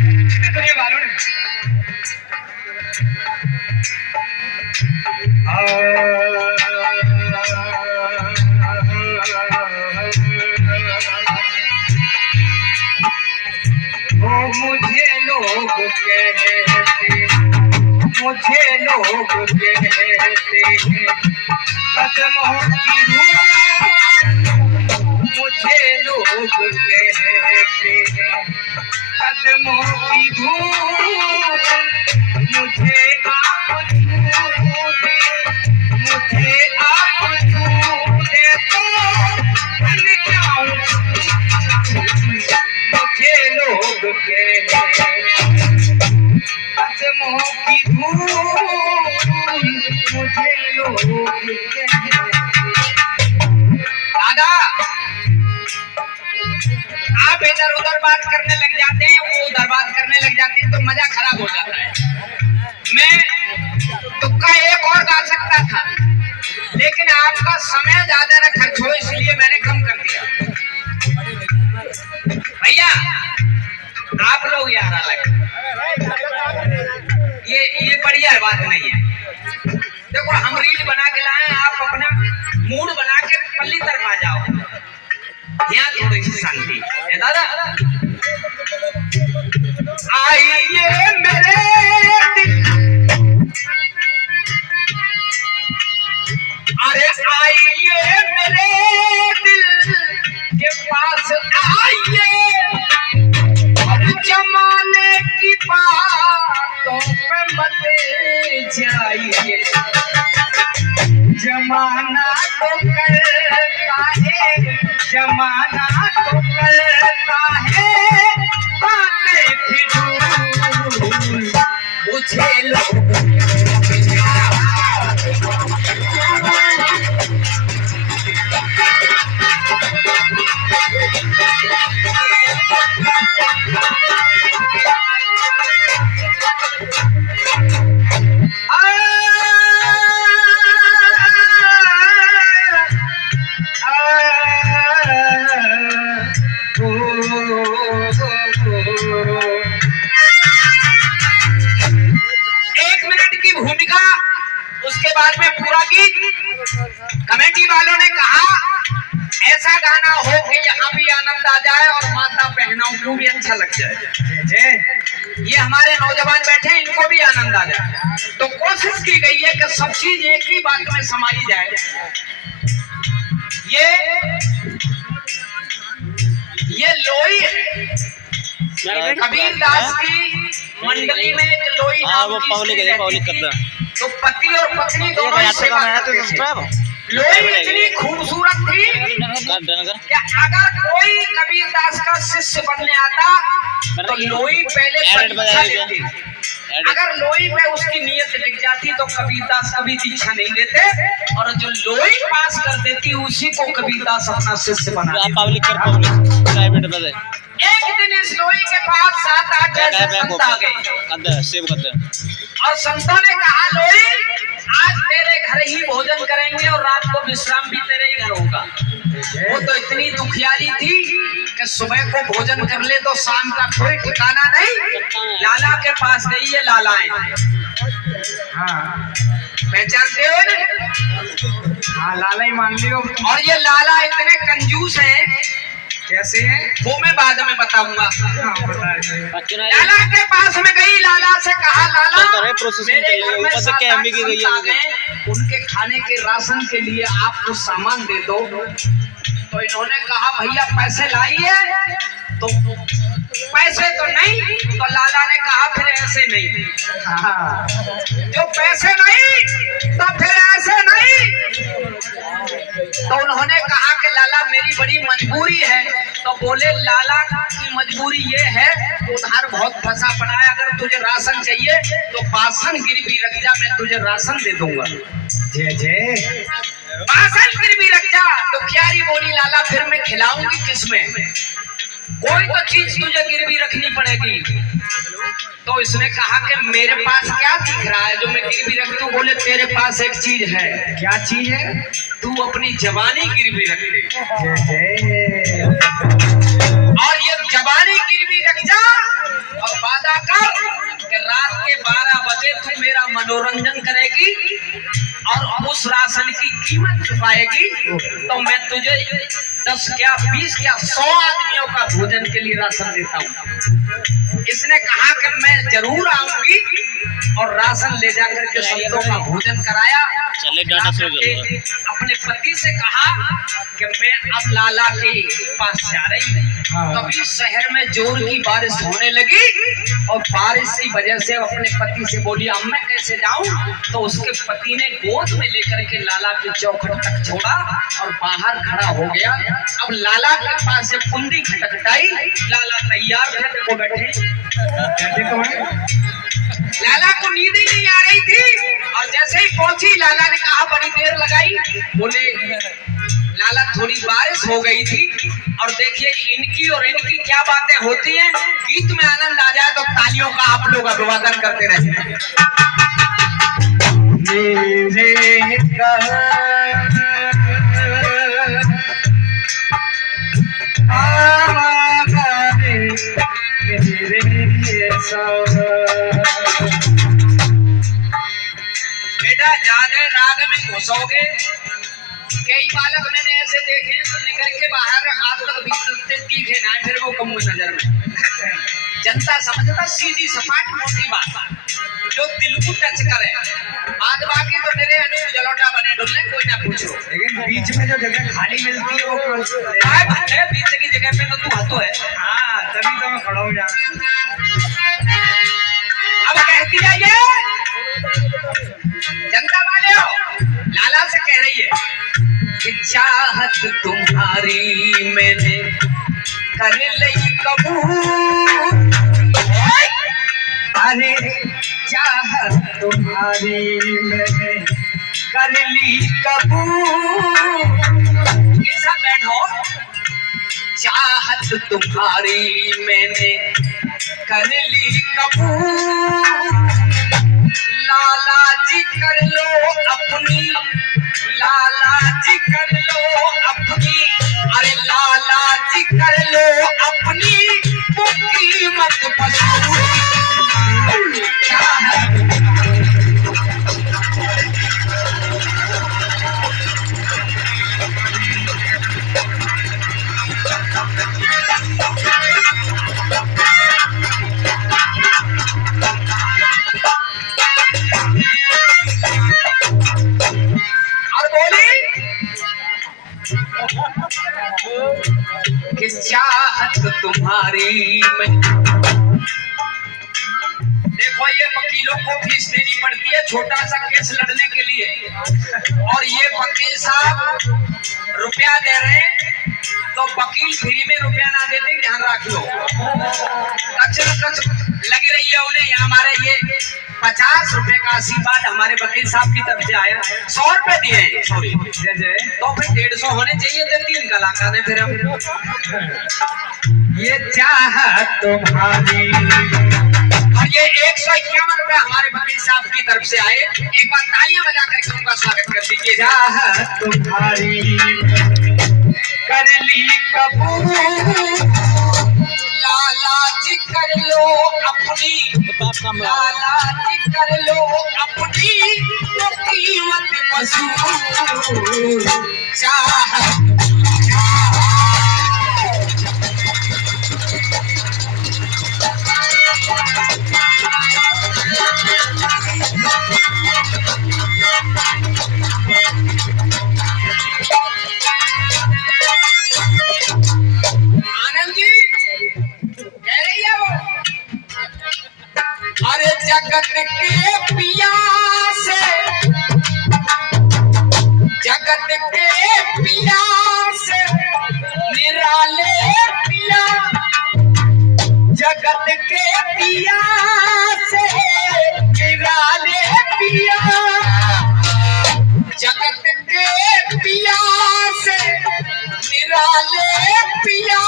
दुनिया वालों ने मुझे लोग कहते हैं कदमों की धूल, मुझे लोग कहते हैं कदमों की धूल, मुझे आप छू दे, मुझे आप छू दे तो बन जाऊं, मुझे लोग कहते हैं कदमों की धूल, मुझे लोग कहते हैं। दादा आप इधर उधर बात करने लग जाते हैं, वो उधर बात करने लग जाते हैं तो मजा खराब हो जाता है। मैं तुक्का एक और गा सकता था लेकिन आपका समय ज्यादा न खर्च हो इसलिए मैंने कम कर दिया। भैया आप लोग यार अलग, ये बढ़िया बात नहीं है। देखो हम रील बना के लाए, आप अपना मूड बना के पल्ली तरफ आ जाओ, यहाँ थोड़ी सी शांति है। दादा आइए मेरे दिल, अरे आइए मेरे दिल के पास आइए, और जमाने की बातों पे मत जाइए, जमाना तो करता है, जमाना तो करता है बातें फिजूल, मुझे लोग उसके बाद में पूरा गीत। कमेटी वालों ने कहा ऐसा गाना हो कि यहाँ भी आनंद आ जाए और माता बहनों को भी अच्छा लग जाए, ये हमारे नौजवान बैठे इनको भी आनंद आ जाए। तो कोशिश की गई है कि सब चीज एक ही बात में समाई जाए। ये लोई है, कबीर दास की मंडली में एक लोई नाम की तो पति और पत्नी दोनों सेवा करते थे। लोई इतनी खूबसूरत थी कि अगर कोई कबीर दास का शिष्य बनने आता तो लोई पहले परीक्षा लेती, अगर लोई पे उसकी नियत लिख जाती तो कबीर दास कभी दीक्षा नहीं देते, और जो लोई पास कर देती उसी को कबीर दास अपना शिष्य बना देते। एक दिन इस लोई के पास 7-8 जैसे संत आ गए और संतों ने कहा लोई आज तेरे घर ही भोजन करेंगे और रात को विश्राम भी तेरे ही घर होगा। वो तो इतनी दुखियारी थी कि सुबह को भोजन कर ले तो शाम का कोई ठिकाना नहीं। लाला के पास गई है, लालाएं हाँ पहचानते हो ना, हाँ लाला ही मान लियो। और ये लाला इतने कंजूस हैं, कैसे हैं वो मैं बाद में बताऊंगा। लाला के पास में गई, लाला से कहा लाला मेरे घर में 7-8 संत आ गए, उनके खाने के राशन के लिए आप कुछ सामान दे दो। तो इन्होंने कहा भैया पैसे लाइए, तो पैसे तो नहीं, तो लाला ने कहा फिर ऐसे नहीं, जो पैसे नहीं तो फिर ऐसे नहीं। तो उन्होंने कहा कि लाला मेरी बड़ी मजबूरी है। तो बोले लाला की मजबूरी ये है उधार बहुत फंसा पड़ा है, अगर तुझे राशन चाहिए तो बासन गिरवी रख जा, मैं तुझे राशन दे दूंगा। जय जय बासन गिरवी रख जा। तो क्यारी बोली लाला फिर मैं खिलाऊंगी किसमें, कोई तो चीज तुझे गिरवी रखनी पड़ेगी। तो इसने कहा कि मेरे पास क्या दिख रहा है जो मैं गिरवी रख दूं। बोले तेरे पास एक चीज है। क्या चीज है? तू अपनी जवानी गिरवी रख ले और ये जवानी गिरवी रख जा और मनोरंजन करेगी और उस राशन की कीमत चुकाएगी तो मैं तुझे 10 क्या 20 क्या 100 आदमियों का भोजन के लिए राशन देता हूँ। इसने कहा कि मैं जरूर आऊंगी और राशन ले जाकर के सबों का भोजन कराया। अपने पति से कहा कि मैं अब लाला के पास जा रही हूँ। तभी शहर में जोर की बारिश होने लगी और बारिश की वजह से अपने पति से बोली अब मैं कैसे जाऊं। तो उसके पति ने गोद में लेकर के लाला की चौखट तक छोड़ा और बाहर खड़ा हो गया। अब लाला के पास जब कुंडी खटखटाई, लाला तैयार थे को बैठे। लाला को नींद ही नहीं आ रही थी और जैसे ही पहुंची लाला ने कहा बड़ी देर लगाई। बोले लाला थोड़ी बारिश हो गई थी और देखिए इनकी और इनकी क्या बातें होती हैं। गीत में आनंद आ जाए तो तालियों का आप लोग अभिवादन करते रहते बेटा ज्यादा राग में घुसोगे। कई बालक मैंने ऐसे देखे तो निकल के बाहर आप तक भी तीखे ना फिर वो कम नजर में। जनता समझता सीधी सपाट मोटी बात जो दिल को टच करे। बाद बाकी तो मेरे अनुप जलोटा बने डुलने कोई ना पूछो। लेकिन बीच में जो जगह खाली मिलती है वो बीच की जगह पे तो तू हतो है। हाँ तभी तो मैं खड़ा हूँ यहाँ। अब कहती है ये जनता वाले हो लाला से कह रही है कि चाहत तुम्हारी मैंने कर ली कबूल। अरे चाहत तुम्हारी मैंने कर ली कबूल। ऐसा बैठो। चाहत तुम्हारी मैंने कर ली कबूल। लाला जी कर लो अपनी, लाला जी कर लो अपनी। अरे लाला जी कर लो अपनी तो कीमत वसूल। चाहत तुम्हारी में। देखो ये वकीलों को फीस देनी पड़ती है छोटा सा केस लड़ने के लिए और ये वकील साहब रुपया दे रहे हैं तो वकील फ्री में रुपया ना देते। ध्यान रख लो। लगी रही है उन्हें हमारे ये 50 रुपए का आशीर्वाद हमारे वकील साहब की तरफ से आया। 100 रुपए दिए हैं सॉरी तो फिर 150 होने चाहिए थे। 3 कलाकार ने फिर हम ये चाहत तुम्हारी और ये 151 रुपए हमारे वकील साहब की तरफ से आए। एक बार तालियां बजा करके उनका स्वागत कर दीजिए। चाहत तुम्हारी कर ली कबूल। लाला जी कर लो अपनी, लाला जी कर लो अपनी तो कीमत वसूल। चाहत आनंद जी कह रही है वो। अरे जगत के पिया से, जगत के पिया से निराले पिया, जगत के पिया से निराले पिया, जगत के पिया से निराले पिया।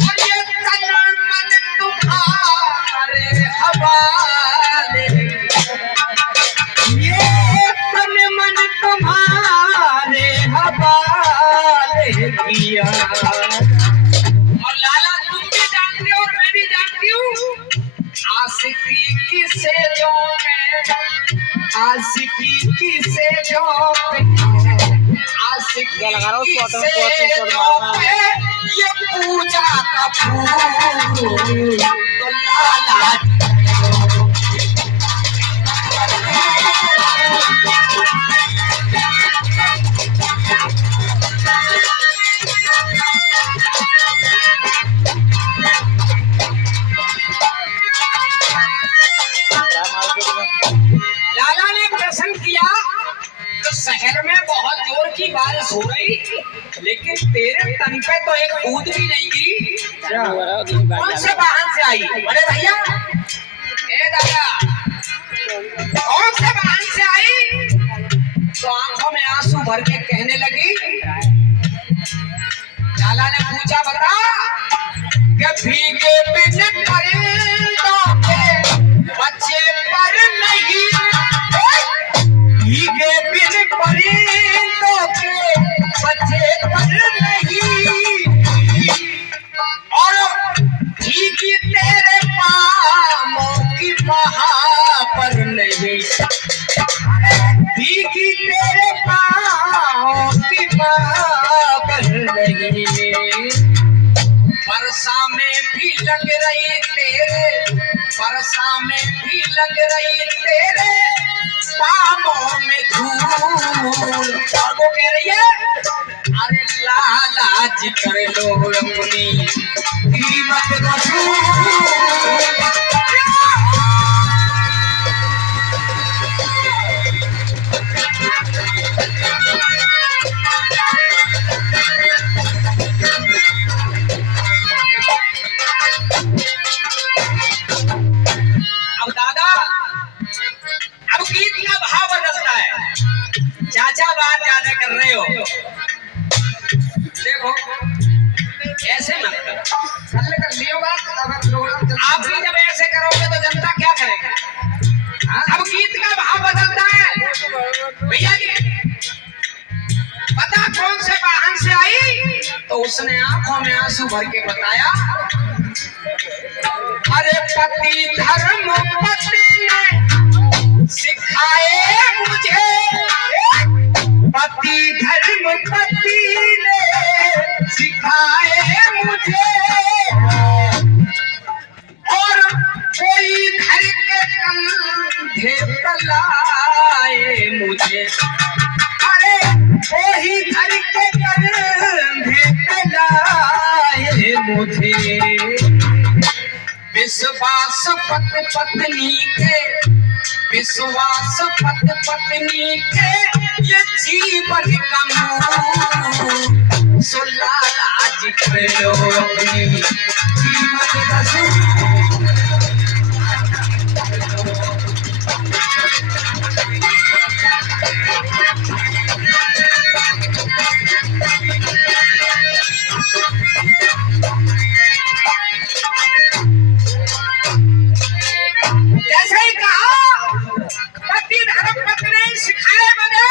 और ये तन मन तुम्हारे हवाले, ये तन मन तुम्हारे हवाले किया। और लाला तुम भी जानते हो और मैं भी जानती हूँ आशिक आशिकी किसे जो आशिकी किसे जो ये पूजा का फूल तो लाला लाला ने प्रश्न किया तो शहर में बहुत जोर की बारिश हो रही लेकिन तेरे तन पे तो एक बूंद भी नहीं गिरी कौन से वाहन से आई? अरे भैया ए दादा कौन से वाहन से आई? तो आंखों में आंसू भर के कहने लगी। लाला ने पूछा बता कि भीगे बिन परिंदों के बच्चे पर नहीं भीगे बिन परिंदों के बच्चे पर नहीं और भीगी तेरे पामों की महा पर नहीं भीगी तेरे पामों की महा पर नहीं परसा में भी लग रही तेरे परसा में भी लग रही तेरे पामों में धूल और वो कह रही है अरे लाला जी कर लो अपनी कीमत वसूल। अब दादा अब गीत का भाव बदलता है। चाचा बात ज्यादा कर रहे हो देखो ऐसे मत कर लियो बात आप भी जब ऐसे करोगे तो जनता क्या करेगी? अब गीत का भाव बदलता है भैया जी पता कौन से वाहन से आई? तो उसने आंखों में आंसू भर के बताया अरे पति धर्म पति ने सिखाए मुझे पति धर्म पति ने सिखाए मुझे और कोई घर के कंधे पलाए मुझे अरे कोई घर के कंधे पलाए मुझे विश्वास पत पत्नी के विश्वास पत पत्नी के ये जीवन का मूल सो लाला जी कर लो अपनी जीवन वसूल। जैसे ही कहा पति धर्म पत्नी सिखाए मुझे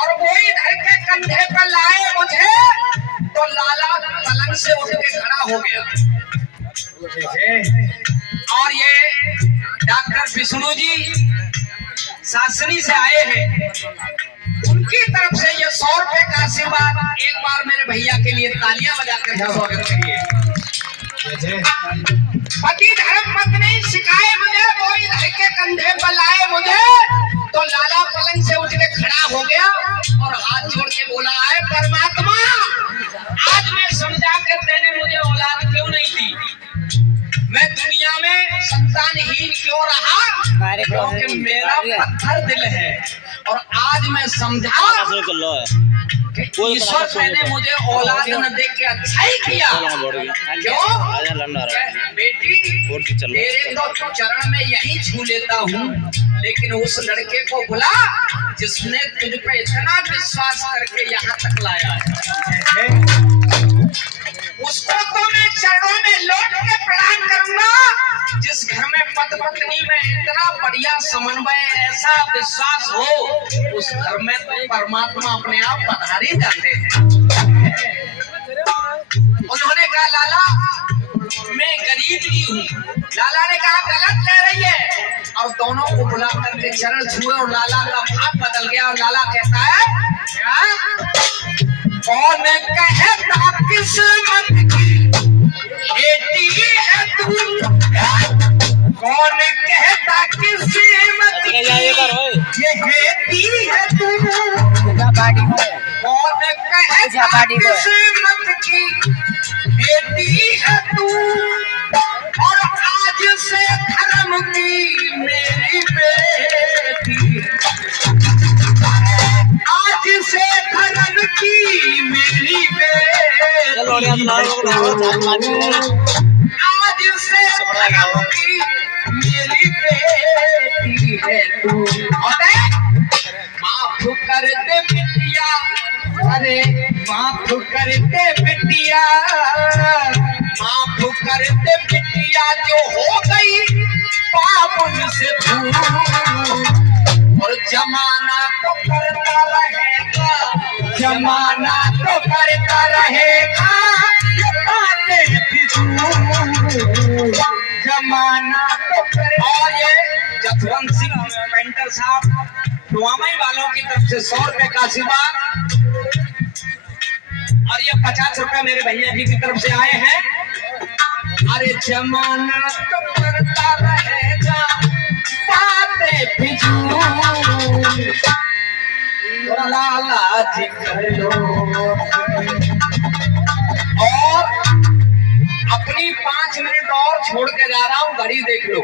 और वही घर के कंधे पर लाए मुझे तो लाला पलंग से उठ के खड़ा हो गया। और ये डॉक्टर विष्णु जी शासनी से आए हैं उनकी तरफ से ये 100 रुपए का आशीर्वाद एक बार मेरे भैया के लिए तालियां बजाकर स्वागत करिए। पति धर्म पत्नी सिखाए मुझे वही घर के कंधे पर लाए मुझे तो लाला पलंग से उठ के खड़ा हो गया और हाथ जोड़ के बोला है परमात्मा आज मैं समझा कर तेने मुझे औलाद क्यों नहीं दी मैं दुनिया में संतानहीन क्यों रहा क्योंकि मेरा पत्थर दिल है और आज मैं समझा ईश्वर मैंने मुझे औलाद न दे के अच्छा ही किया। क्यों बेटी तेरे तो चरण में यही छू लेता हूँ लेकिन उस लड़के को बुला जिसने तुझ पे इतना विश्वास करके यहाँ तक लाया है उसको तो मैं चरणों में लौट के प्रणाम करूंगा जिस घर में पति पत्नी में इतना बढ़िया समन्वय ऐसा विश्वास हो उस घर में तो परमात्मा अपने आप पधार ही जाते हैं। उन्होंने कहा लाला मैं गरीब ही हूँ। लाला ने कहा गलत कह रही है और दोनों को बुला करके चरण छुए और लाला का भाव बदल गया और लाला कहता है कौन कहता किस्मत की बेटी है तू, कौन कहता किस्मत की ये बेटी है तू, कौन कहता किस्मत की बेटी है तू, और आज से धर्म की मेरी बेटी, आज से धर्म की मेरी बेटी, आज से धर्म की मेरी बेटी है तू। माफ कर दे बिटिया, अरे माफ कर दे बिटिया, माफ कर दे बिटिया जो हो गई पाप से भूल, और जमाना तो करता रहेगा, जमाना तो करता रहेगा ये बातें फिजूल, जमाना तो करे। और ये जसवंत सिंह पेंटर साहब दुआमई वालों की तरफ से 100 रुपए का आशीर्वाद, और ये 50 रुपए मेरे भैया जी की तरफ से आए हैं। अरे जमाना तो करता रहेगा बातें फिजूल, लाला जी कर लो। और अपनी 5 मिनट और छोड़ के जा रहा हूँ, घड़ी देख लो।